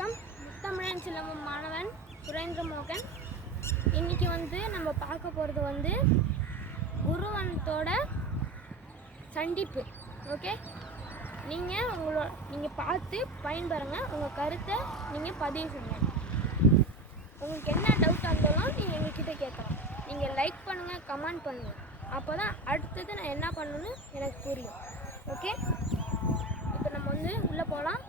வணக்கம். முத்தமிழன் சிலம்பம் மாணவன் சுரேந்திர மோகன். இன்றைக்கி நம்ம பார்க்க போகிறது குருவனத்தோட சந்திப்பு. ஓகே, நீங்கள் பார்த்து பயன்பெறுங்க. உங்கள் கருத்தை நீங்கள் பதிவு செய்யுங்க. உங்களுக்கு என்ன டவுட்டாக இருந்தாலும் நீங்கள் எங்ககிட்ட கேட்கலாம். நீங்கள் லைக் பண்ணுங்கள், கமெண்ட் பண்ணுங்கள். அப்போ தான் அடுத்தது நான் என்ன பண்ணணுன்னு எனக்கு புரியும். ஓகே, இப்போ நம்ம உள்ளே போகலாம்.